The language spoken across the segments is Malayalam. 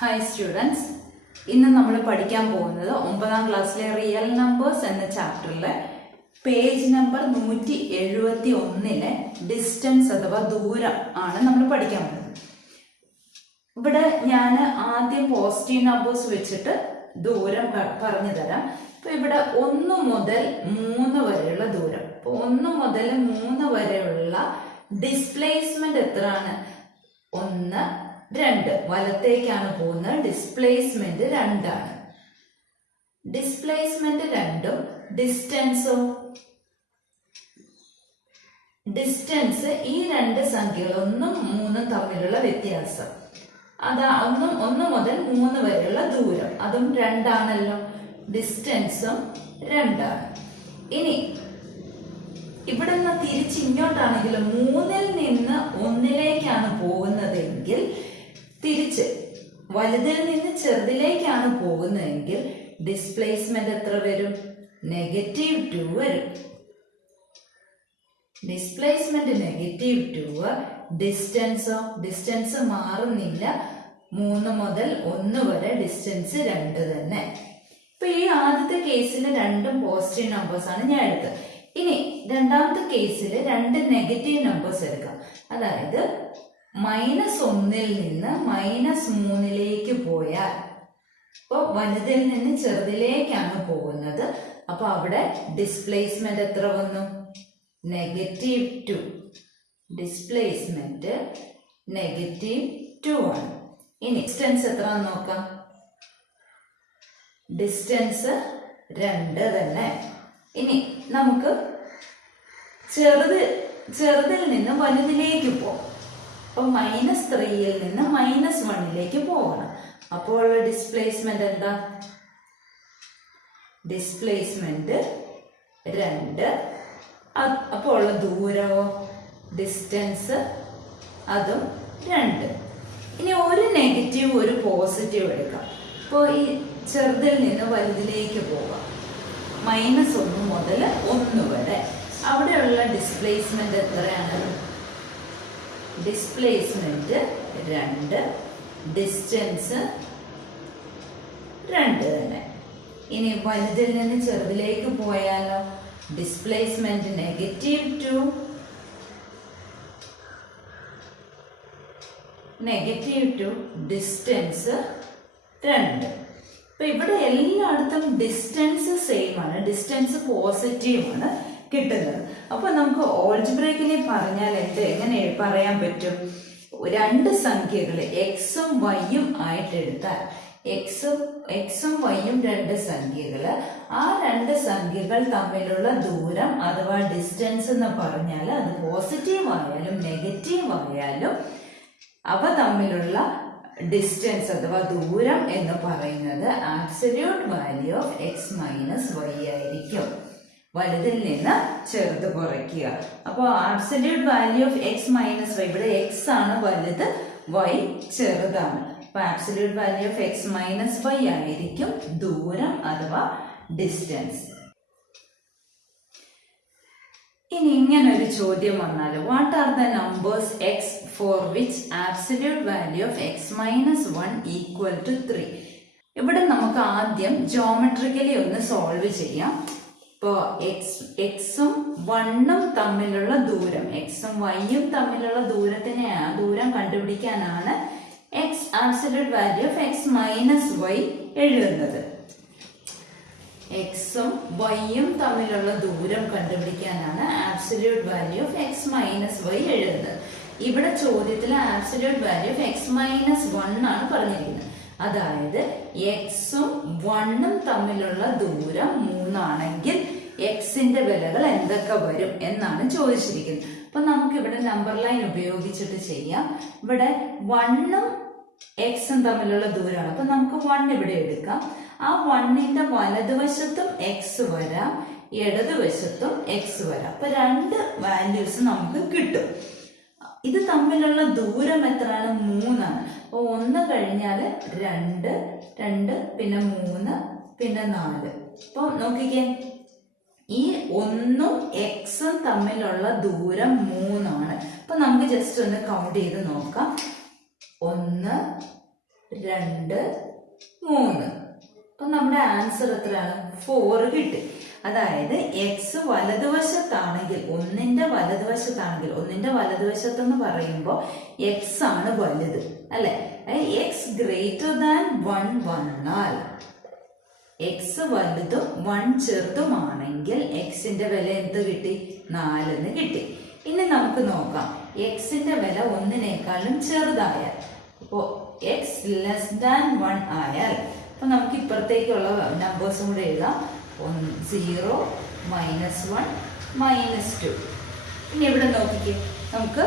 ഹായ് സ്റ്റുഡൻസ്, ഇന്ന് നമ്മൾ പഠിക്കാൻ പോകുന്നത് 9ാം ക്ലാസ്സിലെ റിയൽ നമ്പേഴ്സ് എന്ന ചാപ്റ്ററിലെ പേജ് നമ്പർ 171 ഡിസ്റ്റൻസ് അഥവാ ദൂരം ആണ് നമ്മൾ പഠിക്കാൻ പോകുന്നത്. ഇവിടെ ഞാൻ ആദ്യം പോസിറ്റീവ് നമ്പേഴ്സ് വെച്ചിട്ട് ദൂരം പറഞ്ഞു തരാം. ഇപ്പൊ ഇവിടെ 1 മുതൽ 3 വരെയുള്ള ദൂരം. ഇപ്പൊ 1 മുതൽ 3 വരെയുള്ള ഡിസ്പ്ലേസ്മെന്റ് എത്രയാണ്? 1, 2 വലത്തേക്കാണ് പോകുന്നത്. ഡിസ്പ്ലേസ്മെന്റ് 2 ആണ്. ഡിസ്പ്ലേസ്മെന്റ് 2ഉം ഡിസ്റ്റൻസും ഡിസ്റ്റൻസ് ഈ 2 സംഖ്യകൾ 1ഉം 3ഉം തമ്മിലുള്ള വ്യത്യാസം. അതാ 1 മുതൽ 3 വരെയുള്ള ദൂരം, അതും 2 ആണല്ലോ. ഡിസ്റ്റൻസും 2 ആണ്. ഇനി ഇവിടെ നിന്ന് തിരിച്ച് ഇങ്ങോട്ടാണെങ്കിലും 3ൽ നിന്ന് 1ലേക്കാണ് പോകുന്നതെങ്കിൽ, തിരിച്ച് വലുതിൽ നിന്ന് ചെറുതിലേക്കാണ് പോകുന്നതെങ്കിൽ ഡിസ്പ്ലേസ്മെന്റ് എത്ര വരും? -2 വരും. ഡിസ്പ്ലേസ്മെന്റ് -2. ഡിസ്റ്റൻസ് മാറുന്നില്ല. 3 മുതൽ 1 വരെ ഡിസ്റ്റൻസ് 2 തന്നെ. ഇപ്പൊ ഈ ആദ്യത്തെ കേസിൽ 2ഉം പോസിറ്റീവ് നമ്പേഴ്സ് ആണ് ഞാൻ എടുത്തത്. ഇനി രണ്ടാമത്തെ കേസിൽ 2 നെഗറ്റീവ് നമ്പേഴ്സ് എടുക്കാം. അതായത് -1ൽ നിന്ന് -3ലേക്ക് പോയാൽ, ഇപ്പൊ വലുതിൽ നിന്ന് ചെറുതിലേക്കാണ് പോകുന്നത്. അപ്പൊ അവിടെ ഡിസ്പ്ലേസ്മെന്റ് എത്ര വന്നു? -2. ഡിസ്പ്ലേസ്മെന്റ് -2 ആണ്. ഇനി ഡിസ്റ്റൻസ് എത്ര നോക്കാം. ഡിസ്റ്റൻസ് 2 തന്നെ. ഇനി നമുക്ക് ചെറുതിൽ നിന്ന് വലുതിലേക്ക് പോകാം. അപ്പൊ -3ൽ നിന്ന് -1ലേക്ക് പോകണം. അപ്പോൾ ഡിസ്പ്ലേസ്മെന്റ് എന്താ? ഡിസ്പ്ലേസ്മെന്റ് 2. അപ്പോൾ ഉള്ള ദൂരമോ? ഡിസ്റ്റൻസ് അതും 2. ഇനി ഒരു നെഗറ്റീവ് ഒരു പോസിറ്റീവ് എടുക്കാം. ഇപ്പോൾ ഈ ചെറുതിൽ നിന്ന് വലുതിലേക്ക് പോകാം. -1 മുതൽ 1 വരെ അവിടെയുള്ള ഡിസ്പ്ലേസ്മെന്റ് എത്രയാണ്? ഡിസ്പ്ലേസ്മെന്റ് 2. ഡിസ്റ്റൻസ് 2 തന്നെ. ഇനി വലുതിൽ നിന്ന് ചെറുതിലേക്ക് പോയാലോ? ഡിസ്പ്ലേസ്മെന്റ് -2. -2 ഡിസ്റ്റൻസ് 2. ഇപ്പൊ ഇവിടെ എല്ലായിടത്തും ഡിസ്റ്റൻസ് സെയിം ആണ്. ഡിസ്റ്റൻസ് പോസിറ്റീവ് ആണ് കിട്ടുന്നത്. അപ്പൊ നമുക്ക് ഓൾജിബ്രയ്ക്കിനെ പറഞ്ഞാൽ എങ്ങനെ പറയാൻ പറ്റും? 2 സംഖ്യകൾ എക്സും വൈയും ആയിട്ട് എടുത്താൽ, എക്സും വൈയും 2 സംഖ്യകള്, ആ 2 സംഖ്യകൾ തമ്മിലുള്ള ദൂരം അഥവാ ഡിസ്റ്റൻസ് എന്ന് പറഞ്ഞാൽ അത് പോസിറ്റീവ് ആയാലും നെഗറ്റീവ് ആയാലും അവ തമ്മിലുള്ള ഡിസ്റ്റൻസ് അഥവാ ദൂരം എന്ന് പറയുന്നത് absolute value of X minus y ആയിരിക്കും. വലുതിൽ നിന്ന് ചെറുത് കുറയ്ക്കുക. അപ്പോൾ absolute value of X minus y, ഇവിടെ എക്സ് ആണ് വലുത്, വൈ ചെറുതാണ്. അപ്പൊ absolute value of X minus y ആയിരിക്കും ദൂരം അഥവാ ഡിസ്റ്റൻസ്. ഇനി ഇങ്ങനെ ഒരു ചോദ്യം വന്നാൽ, what are the numbers x for which absolute value of X minus 1 equal to 3? ഇവിടെ നമുക്ക് ആദ്യം ജോമെട്രിക്കലി ഒന്ന് സോൾവ് ചെയ്യാം. ഇപ്പോ എക്സും 1ഉം തമ്മിലുള്ള ദൂരം, എക്സും വൈയും തമ്മിലുള്ള ദൂരം കണ്ടുപിടിക്കാനാണ് X absolute value of X minus Y എഴുതുന്നത്. എക്സും വൈയും തമ്മിലുള്ള ദൂരം കണ്ടുപിടിക്കാനാണ് absolute value of X minus Y എഴുതുന്നത്. ഇവിടെ ചോദ്യത്തിൽ absolute value of X minus 1 ആണ് പറഞ്ഞിരിക്കുന്നത്. അതായത് എക്സും 1ഉം തമ്മിലുള്ള ദൂരം 3 ആണെങ്കിൽ എക്സിന്റെ വിലകൾ എന്തൊക്കെ വരും എന്നാണ് ചോദിച്ചിരിക്കുന്നത്. അപ്പൊ നമുക്ക് ഇവിടെ നമ്പർ ലൈൻ ഉപയോഗിച്ചിട്ട് ചെയ്യാം. ഇവിടെ 1ഉം എക്സും തമ്മിലുള്ള ദൂരമാണ്. അപ്പൊ നമുക്ക് 1 ഇവിടെ എടുക്കാം. ആ 1ന്റെ വലതുവശത്തും എക്സ് വരാം, ഇടതുവശത്തും എക്സ് വരാം. അപ്പൊ 2 വാല്യൂസ് നമുക്ക് കിട്ടും. ഇത് തമ്മിലുള്ള ദൂരം എത്രയാണ്? 3 ആണ്. അപ്പൊ 1 കഴിഞ്ഞാൽ 2, പിന്നെ 3, പിന്നെ 4. അപ്പൊ നോക്കിക്കേ, ഈ 1ഉം എക്സും തമ്മിലുള്ള ദൂരം 3 ആണ്. അപ്പൊ നമുക്ക് ജസ്റ്റ് ഒന്ന് കൗണ്ട് ചെയ്ത് നോക്കാം. 1, 2 3. അപ്പൊ നമ്മുടെ ആൻസർ എത്രയാണ്? 4 കിട്ടി. അതായത് എക്സ് വലതുവശത്താണെങ്കിൽ, ഒന്നിന്റെ വലതുവശത്തെന്ന് പറയുമ്പോൾ എക്സ് ആണ് വലുത് അല്ലെ. എക്സ് ഗ്രേറ്റർ ദാൻ 1 വന്നാൽ, എക്സ് വലുതും 1 ചെറുതുമാണെങ്കിൽ എക്സിന്റെ വില എന്ത് കിട്ടി? 4 എന്ന് കിട്ടി. ഇനി നമുക്ക് നോക്കാം, എക്സിന്റെ വില 1നേക്കാളും ചെറുതായാൽ, അപ്പോ എക്സ് ലെസ് ദാൻ 1 ആയാൽ, അപ്പൊ നമുക്ക് ഇപ്പുറത്തേക്കുള്ള നമ്പേഴ്സും കൂടെ എഴുതാം. 0 -1 -2. ഇനി ഇവിടെ നോക്കിക്കേ, നമുക്ക്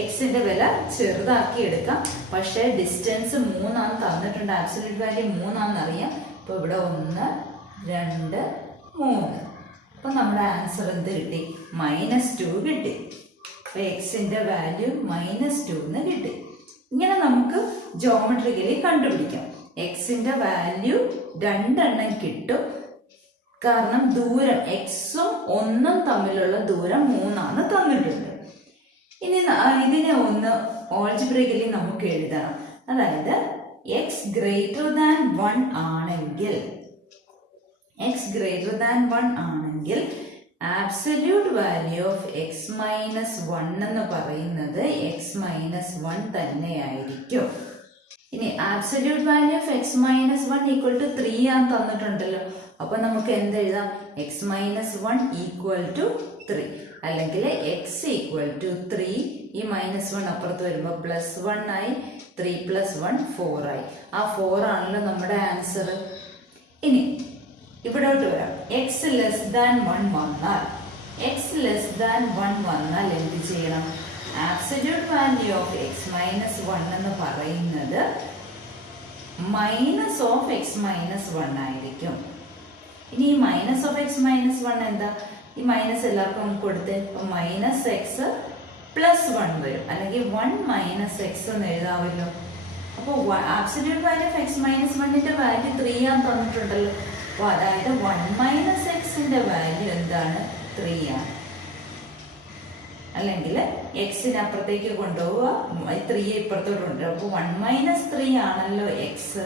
എക്സിന്റെ വില ചെറുതാക്കി എടുക്കാം. പക്ഷേ ഡിസ്റ്റൻസ് 3 തന്നിട്ടുണ്ട്, ആബ്സല്യൂട്ട് വാല്യൂ 3 അറിയാം. അപ്പൊ ഇവിടെ 1 2 3. അപ്പൊ നമ്മുടെ ആൻസർ എന്ത് കിട്ടി? -2 കിട്ടി. അപ്പൊ എക്സിന്റെ വാല്യൂ -2 എന്ന് കിട്ടി. ഇങ്ങനെ നമുക്ക് ജോമെട്രിക്കലി കണ്ടുപിടിക്കാം. എക്സിന്റെ വാല്യൂ 2 എണ്ണം കിട്ടും. കാരണം ദൂരം എക്സും 1 തമ്മിലുള്ള ദൂരം 3 തന്നിട്ടുണ്ട്. ഇനി ഇതിനെ ഒന്ന് ഓൾജിബ്രൈക്കലി നമുക്ക് എഴുതണം. അതായത് എക്സ് ഗ്രേറ്റർ ദാൻ 1 ആണെങ്കിൽ, ആബ്സല്യൂട്ട് വാല്യൂ ഓഫ് എക്സ് -1 എന്ന് പറയുന്നത് എക്സ് -1 തന്നെയായിരിക്കും. ഇനി absolute value of x -1 equal to 3 ആണെന്ന് തന്നിട്ടുണ്ടല്ലോ. അപ്പൊ നമുക്ക് എന്തെഴുതാം? എക്സ് -1 ഈക്വൽ ടു 3, അല്ലെങ്കിൽ എക്സ് ഈക്വൽ ടു 3. ഈ -1 അപ്പുറത്ത് വരുമ്പോൾ +1 ആയി. 3 + 1 4 ആയി. ആ 4 ആണല്ലോ നമ്മുടെ ആൻസർ. ഇനി ഇവിടോട്ട് വരാം. എക്സ് ലെസ് ദാൻ 1 വന്നാൽ എന്ത് ചെയ്യണം? ആബ്സല്യൂട്ട് വാല്യൂ ഓഫ് എക്സ് -1 എന്ന് പറയുന്നത് മൈനസ് ഓഫ് എക്സ് -1 ആയിരിക്കും. ഇനി ഈ മൈനസ് ഓഫ് എക്സ് -1 എന്താ? ഈ മൈനസ് എല്ലാവർക്കും നമുക്ക് കൊടുത്ത് -x +1 വരും, അല്ലെങ്കിൽ 1 - x എന്ന് എഴുതാമല്ലോ. അപ്പോൾ ആബ്സല്യൂട്ട് വാല്യൂ ഓഫ് എക്സ് -1ന്റെ വാല്യൂ 3 ആണെന്ന് തന്നിട്ടുണ്ടല്ലോ. അപ്പോൾ അതായത് 1 - xന്റെ വാല്യൂ എന്താണ്? 3 ആണ്. അല്ലെങ്കിൽ എക്സിന് അപ്പുറത്തേക്ക് കൊണ്ടുപോവുക, 3 ഇപ്പുറത്തോട്ട് കൊണ്ടുപോകുക. അപ്പോൾ 1 - 3 ആണല്ലോ എക്സ്.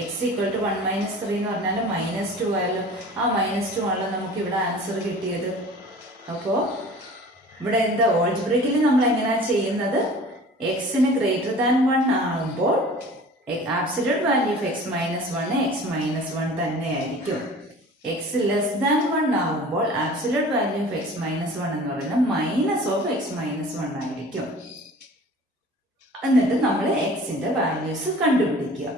എക്സ് ഈക്വൽ ടു 1 - 3 എന്ന് പറഞ്ഞാൽ -2 ആയല്ലോ. ആ -2 ആണല്ലോ നമുക്ക് ഇവിടെ ആൻസർ കിട്ടിയത്. അപ്പോൾ ഇവിടെ എന്താ ഓൾജിബ്രൈക്കലി നമ്മൾ എങ്ങനെയാണ് ചെയ്യുന്നത്? എക്സിന് ഗ്രേറ്റർ ദാൻ 1 ആകുമ്പോൾ absolute value of x -1 X -1 തന്നെയായിരിക്കും. എക്സ് ലെസ് ദാൻ 1 ആകുമ്പോൾ ആബ്സല്യൂട്ട് വാല്യൂ ഓഫ് എക്സ് -1 എന്ന് പറയുന്നത് മൈനസ് ഓഫ് എക്സ് -1 ആയിരിക്കും. എന്നിട്ട് നമ്മൾ എക്സിന്റെ വാല്യൂസ് കണ്ടുപിടിക്കുക.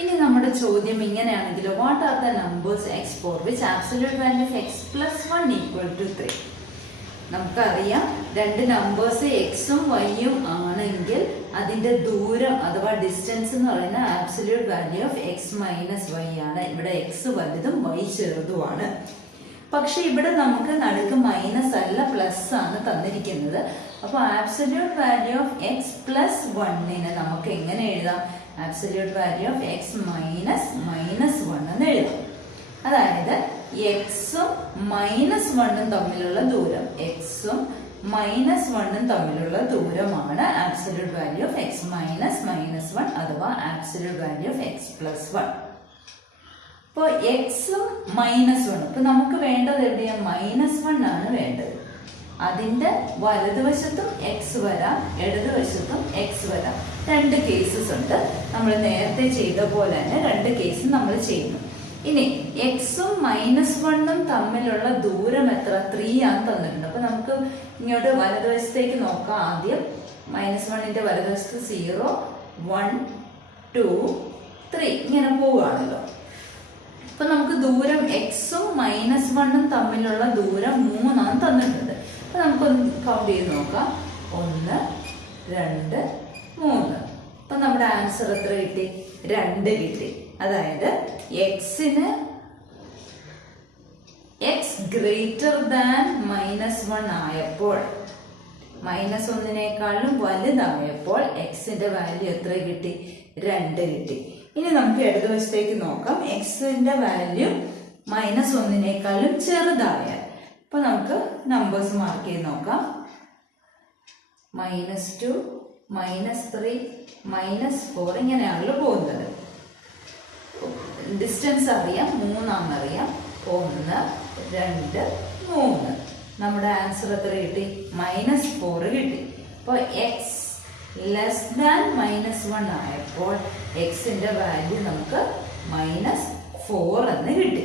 ഇനി നമ്മുടെ ചോദ്യം ഇങ്ങനെയാണെങ്കിൽ, what are the numbers x for which absolute value of x +1 equal to 3? നമുക്കറിയാം, രണ്ട് നമ്പേഴ്സ് എക്സും വൈയും ആണെങ്കിൽ അതിന്റെ ദൂരം അഥവാ ഡിസ്റ്റൻസ് എന്ന് പറയുന്ന absolute value of X -y ആണ്. ഇവിടെ എക്സ് വലുതും വൈ ചെറുതുമാണ്. പക്ഷെ ഇവിടെ നമുക്ക് നടുക്ക് മൈനസ് അല്ല പ്ലസ് ആണ് തന്നിരിക്കുന്നത്. അപ്പോൾ ആബ്സല്യൂട്ട് വാല്യൂ ഓഫ് എക്സ് +1 നമുക്ക് എങ്ങനെ എഴുതാം? ആബ്സല്യൂട്ട് വാല്യൂ ഓഫ് എക്സ് -1 എന്ന് എഴുതാം. അതായത് എക്സും -1 തമ്മിലുള്ള ദൂരം, എക്സും -1 തമ്മിലുള്ള ദൂരമാണ് ആബ്സല്യൂട്ട് വാല്യൂ ഓഫ് എക്സ് -1 അഥവാ ആബ്സല്യൂട്ട് വാല്യൂ ഓഫ് എക്സ് +1. അപ്പോൾ എക്സും -1, ഇപ്പൊ നമുക്ക് വേണ്ടത് എവിടെയാ? -1 ആണ് വേണ്ടത്. അതിന്റെ വലതുവശത്തും എക്സ് വരാം, ഇടതുവശത്തും എക്സ് വരാം. രണ്ട് കേസസ് ഉണ്ട്. നമ്മൾ നേരത്തെ ചെയ്ത പോലെ തന്നെ രണ്ട് കേസും നമ്മൾ ചെയ്യുന്നു. ഇനി എക്സും -1 തമ്മിലുള്ള ദൂരം എത്ര? 3 ആണ് തന്നിട്ടുണ്ട്. അപ്പൊ നമുക്ക് ഇങ്ങോട്ട് വലതുവശത്തേക്ക് നോക്കാം. ആദ്യം -1ന്റെ വലതുവശത്ത് 0 1 2 3 ഇങ്ങനെ പോവുകയാണല്ലോ. അപ്പൊ നമുക്ക് ദൂരം എക്സും -1 തമ്മിലുള്ള ദൂരം 3 ആണ് തന്നിട്ടുണ്ട്. അപ്പൊ നമുക്കൊന്ന് കൗണ്ട് ചെയ്ത് നോക്കാം. 1 2 3. അപ്പൊ നമ്മുടെ ആൻസർ എത്ര കിട്ടി? 2 കിട്ടി. അതായത് എക്സിന് എക്സ് ഗ്രേറ്റർ ദാൻ -1 ആയപ്പോൾ, -1നേക്കാളും വലുതായപ്പോൾ എക്സിന്റെ വാല്യൂ എത്ര കിട്ടി? 2 കിട്ടി. ഇനി നമുക്ക് ഇടതുവശത്തേക്ക് നോക്കാം. എക്സിന്റെ വാല്യൂ -1നേക്കാളും ചെറുതായാൽ, അപ്പൊ നമുക്ക് നമ്പേഴ്സ് മാർക്ക് ചെയ്ത് നോക്കാം. -2 -3 -4 ഇങ്ങനെയാണല്ലോ പോകുന്നത്. ഡിസ്റ്റൻസ് അറിയാം, 3 ആണെന്നറിയാം. 1 2 3. നമ്മുടെ ആൻസർ എത്ര കിട്ടി? -4 കിട്ടി. അപ്പോൾ എക്സ് ലെസ് ദാൻ -1 ആയപ്പോൾ എക്സിന്റെ വാല്യൂ നമുക്ക് -4 എന്ന് കിട്ടി.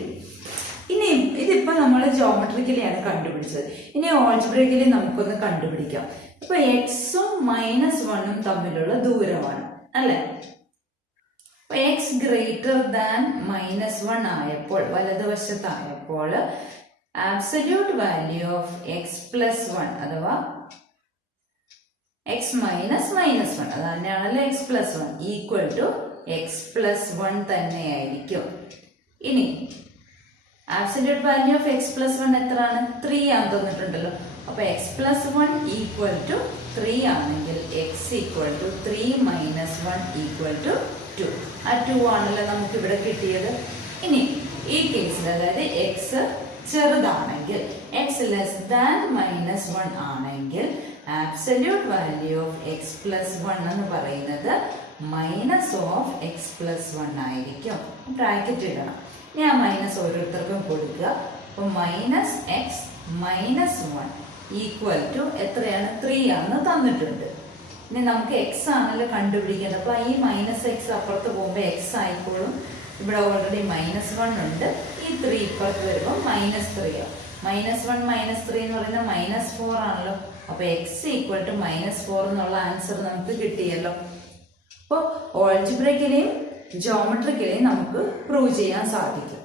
ഇനി ഇതിപ്പോ നമ്മൾ ജോമെട്രിക്കലിയാണ് കണ്ടുപിടിച്ചത്. ഇനി ഓൾജിബ്രയ്ക്കലി നമുക്കൊന്ന് കണ്ടുപിടിക്കാം. ഇപ്പൊ എക്സും -1ഉം തമ്മിലുള്ള ദൂരമാണ് അല്ലെ. അപ്പൊ എക്സ് ഗ്രേറ്റർ ദാൻ -1 ആയപ്പോൾ, വലതുവശത്തായപ്പോൾ absolute value of X plus 1 അഥവാ എക്സ് മൈനസ് -1 അത് തന്നെയാണല്ലോ X plus 1 equal to X plus 1 തന്നെയായിരിക്കും. ഇനി absolute value of X plus 1 എത്രയാണ്? 3 ആണെന്ന് തന്നിട്ടുണ്ടല്ലോ. അപ്പൊ എക്സ് പ്ലസ് 1 ഈക്വൽ ടു 3 ആണെങ്കിൽ x equal to 3 - 1 equal to 2. ആ 2 ആണല്ലോ നമുക്ക് ഇവിടെ കിട്ടിയത്. ഇനി ഈ കേസിൽ, അതായത് എക്സ് ചെറുതാണെങ്കിൽ, എക്സ് ലെസ് ദാൻ -1 ആണെങ്കിൽ absolute value of X plus 1 എന്ന് പറയുന്നത് മൈനസ് ഓഫ് എക്സ് പ്ലസ് 1 ആയിരിക്കും. ബ്രാക്കറ്റ് ഇടണം. ഞാൻ മൈനസ് ഓരോരുത്തർക്കും കൊടുക്കുക. അപ്പൊ -x -1 ഈക്വൽ ടു എത്രയാണ്? 3 ആണെന്ന് തന്നിട്ടുണ്ട്. ഇനി നമുക്ക് എക്സ് ആണല്ലോ കണ്ടുപിടിക്കേണ്ടത്. അപ്പൊ ഈ -x അപ്പുറത്ത് പോകുമ്പോൾ എക്സ് ആയിക്കോളും. ഇവിടെ ഓൾറെഡി -1 ഉണ്ട്. ഈ 3 ഇപ്പുറത്ത് വരുമ്പോൾ -3 ആവും. -1 -3 എന്ന് പറയുന്നത് -4 ആണല്ലോ. അപ്പൊ എക്സ് ഈക്വൽ ടു -4 എന്നുള്ള ആൻസർ നമുക്ക് കിട്ടിയല്ലോ. അപ്പോൾ ഓൾജിബ്രയ്ക്കലെയും ജോമെട്രിക്കലെയും നമുക്ക് പ്രൂവ് ചെയ്യാൻ സാധിക്കും.